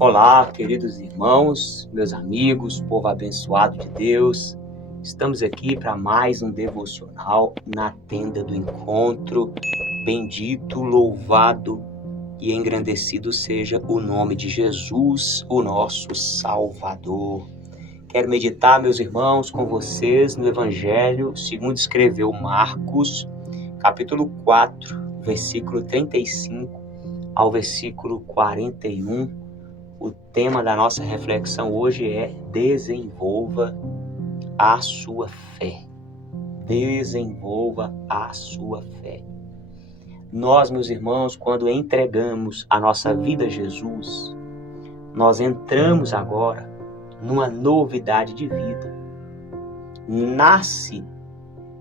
Olá, queridos irmãos, meus amigos, povo abençoado de Deus. Estamos aqui para mais um devocional na tenda do encontro. Bendito, louvado e engrandecido seja o nome de Jesus, o nosso Salvador. Quero meditar, meus irmãos, com vocês no Evangelho, segundo escreveu Marcos, capítulo 4, versículo 35 ao versículo 41. O tema da nossa reflexão hoje é desenvolva a sua fé. Desenvolva a sua fé. Nós, meus irmãos, quando entregamos a nossa vida a Jesus, nós entramos agora numa novidade de vida. Nasce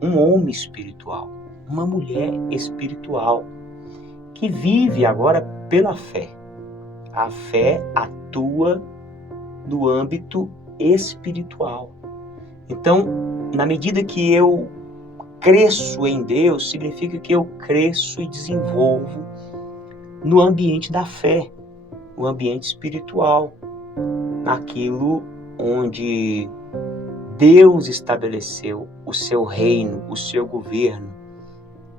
um homem espiritual, uma mulher espiritual, que vive agora pela fé. A fé atua no âmbito espiritual. Então, na medida que eu cresço em Deus, significa que eu cresço e desenvolvo no ambiente da fé, no ambiente espiritual, naquilo onde Deus estabeleceu o seu reino, o seu governo,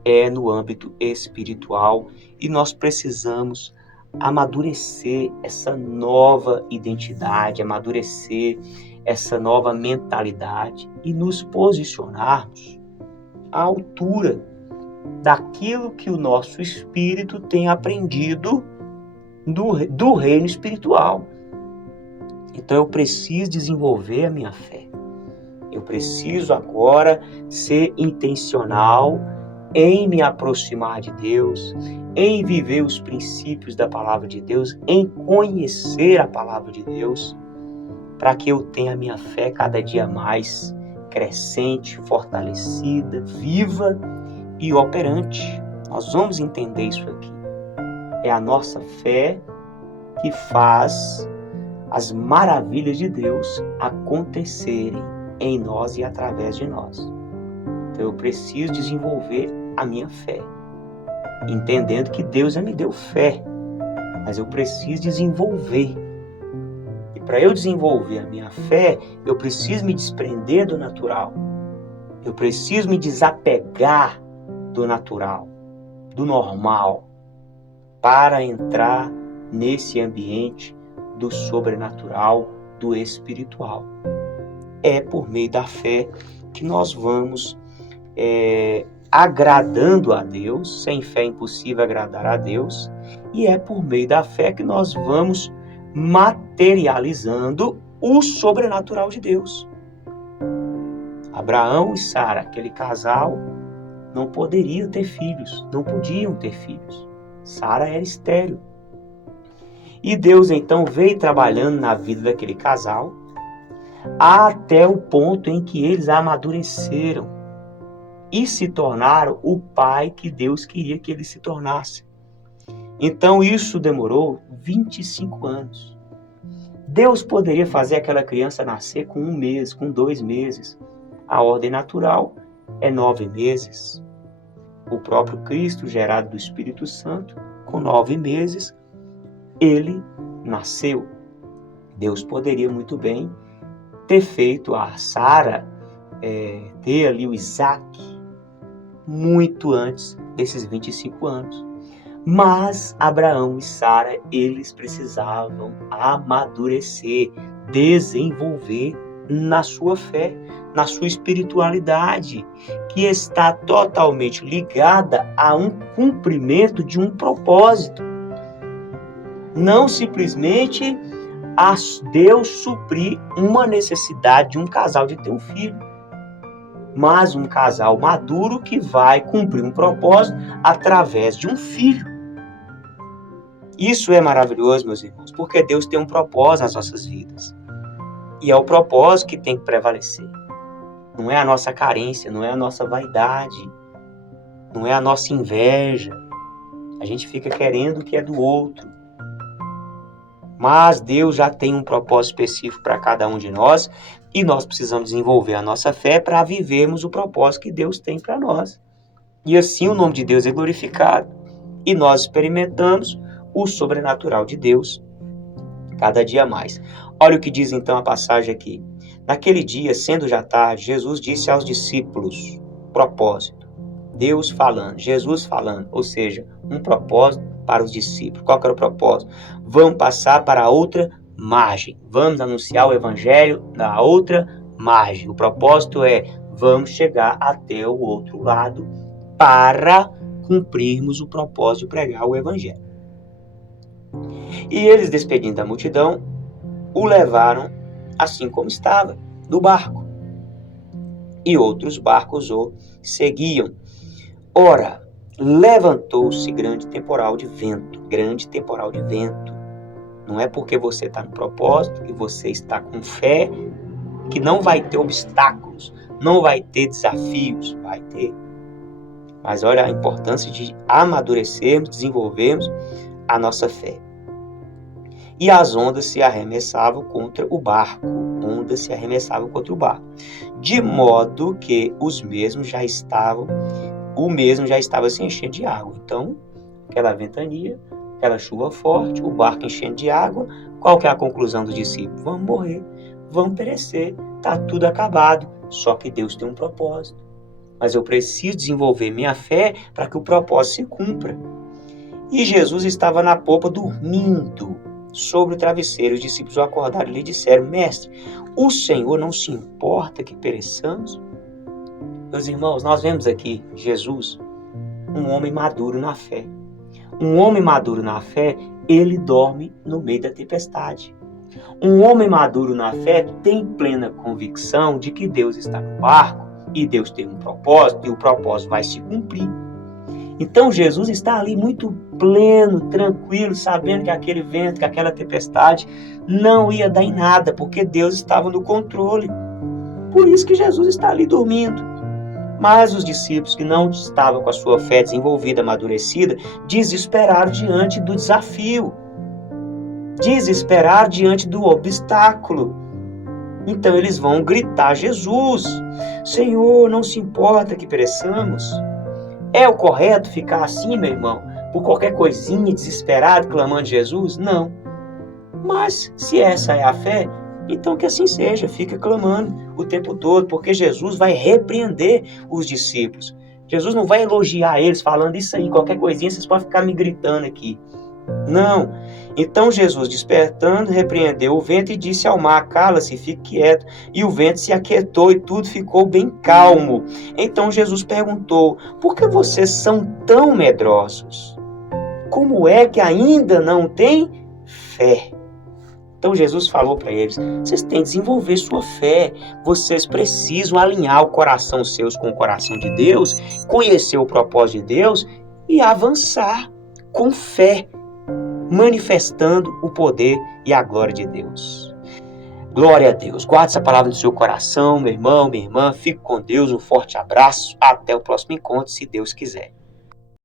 é no âmbito espiritual, e nós precisamos amadurecer essa nova identidade, amadurecer essa nova mentalidade e nos posicionarmos à altura daquilo que o nosso espírito tem aprendido do reino espiritual. Então eu preciso desenvolver a minha fé. Eu preciso agora ser intencional em me aproximar de Deus, em viver os princípios da palavra de Deus, em conhecer a palavra de Deus, para que eu tenha a minha fé cada dia mais crescente, fortalecida, viva e operante. Nós vamos entender isso aqui. É a nossa fé que faz as maravilhas de Deus acontecerem em nós e através de nós. Então eu preciso desenvolver a minha fé, entendendo que Deus já me deu fé, mas eu preciso desenvolver. E para eu desenvolver a minha fé, eu preciso me desprender do natural. Eu preciso me desapegar do natural, do normal, para entrar nesse ambiente do sobrenatural, do espiritual. É por meio da fé que nós vamos agradando a Deus. Sem fé é impossível agradar a Deus, e é por meio da fé que nós vamos materializando o sobrenatural de Deus. Abraão e Sara, aquele casal, não poderiam ter filhos, não podiam ter filhos. Sara era estéril. E Deus então veio trabalhando na vida daquele casal até o ponto em que eles amadureceram e se tornaram o pai que Deus queria que eles se tornassem. Então isso demorou 25 anos. Deus poderia fazer aquela criança nascer com 1 mês, com 2 meses. A ordem natural é 9 meses. O próprio Cristo, gerado do Espírito Santo, com 9 meses, ele nasceu. Deus poderia muito bem ter feito a Sara ter ali o Isaac muito antes desses 25 anos. Mas Abraão e Sara, eles precisavam amadurecer, desenvolver na sua fé, na sua espiritualidade, que está totalmente ligada a um cumprimento de um propósito. Não simplesmente a Deus suprir uma necessidade de um casal de ter um filho, mas um casal maduro que vai cumprir um propósito através de um filho. Isso é maravilhoso, meus irmãos, porque Deus tem um propósito nas nossas vidas. E é o propósito que tem que prevalecer. Não é a nossa carência, não é a nossa vaidade, não é a nossa inveja. A gente fica querendo o que é do outro. Mas Deus já tem um propósito específico para cada um de nós, e nós precisamos desenvolver a nossa fé para vivermos o propósito que Deus tem para nós. E assim o nome de Deus é glorificado, e nós experimentamos o sobrenatural de Deus. cada dia mais. Olha o que diz então a passagem aqui. Naquele dia, sendo já tarde, Jesus disse aos discípulos, propósito, Deus falando, Jesus falando, ou seja, um propósito para os discípulos. Qual que era o propósito? Vamos passar para a outra margem. Vamos anunciar o evangelho na outra margem. O propósito é, vamos chegar até o outro lado para cumprirmos o propósito de pregar o evangelho. E eles, despedindo da multidão, o levaram assim como estava, no barco. E outros barcos o seguiam. Ora, levantou-se grande temporal de vento. Não é porque você está no propósito, que você está com fé, que não vai ter obstáculos, não vai ter desafios, vai ter. Mas olha a importância de amadurecermos, desenvolvermos a nossa fé. E as ondas se arremessavam contra o barco. De modo que o mesmo já estava se enchendo de água. Então, aquela ventania, aquela chuva forte, o barco enchendo de água, qual que é a conclusão dos discípulos? Vamos morrer, vamos perecer, está tudo acabado. Só que Deus tem um propósito. Mas eu preciso desenvolver minha fé para que o propósito se cumpra. E Jesus estava na popa dormindo sobre o travesseiro. Os discípulos o acordaram e lhe disseram, mestre, o Senhor não se importa que pereçamos? Meus irmãos, nós vemos aqui Jesus, um homem maduro na fé. Um homem maduro na fé, ele dorme no meio da tempestade. Um homem maduro na fé tem plena convicção de que Deus está no barco e Deus tem um propósito e o propósito vai se cumprir. Então Jesus está ali muito pleno, tranquilo, sabendo que aquele vento, que aquela tempestade não ia dar em nada, porque Deus estava no controle. Por isso que Jesus está ali dormindo. Mas os discípulos que não estavam com a sua fé desenvolvida, amadurecida, desesperaram diante do desafio. Desesperaram diante do obstáculo. Então eles vão gritar a Jesus, Senhor, não se importa que pereçamos? É o correto ficar assim, meu irmão, por qualquer coisinha, desesperado, clamando Jesus? Não. Mas se essa é a fé, então que assim seja, fica clamando o tempo todo, porque Jesus vai repreender os discípulos. Jesus não vai elogiar eles falando isso aí, qualquer coisinha, vocês podem ficar me gritando aqui. Não. Então Jesus, despertando, repreendeu o vento e disse ao mar, cala-se, fique quieto. E o vento se aquietou e tudo ficou bem calmo. Então Jesus perguntou, por que vocês são tão medrosos? Como é que ainda não têm fé? Então Jesus falou para eles, vocês têm que desenvolver sua fé, vocês precisam alinhar o coração seus com o coração de Deus, conhecer o propósito de Deus e avançar com fé, manifestando o poder e a glória de Deus. Glória a Deus. Guarde essa palavra no seu coração, meu irmão, minha irmã. Fique com Deus. Um forte abraço. Até o próximo encontro, se Deus quiser.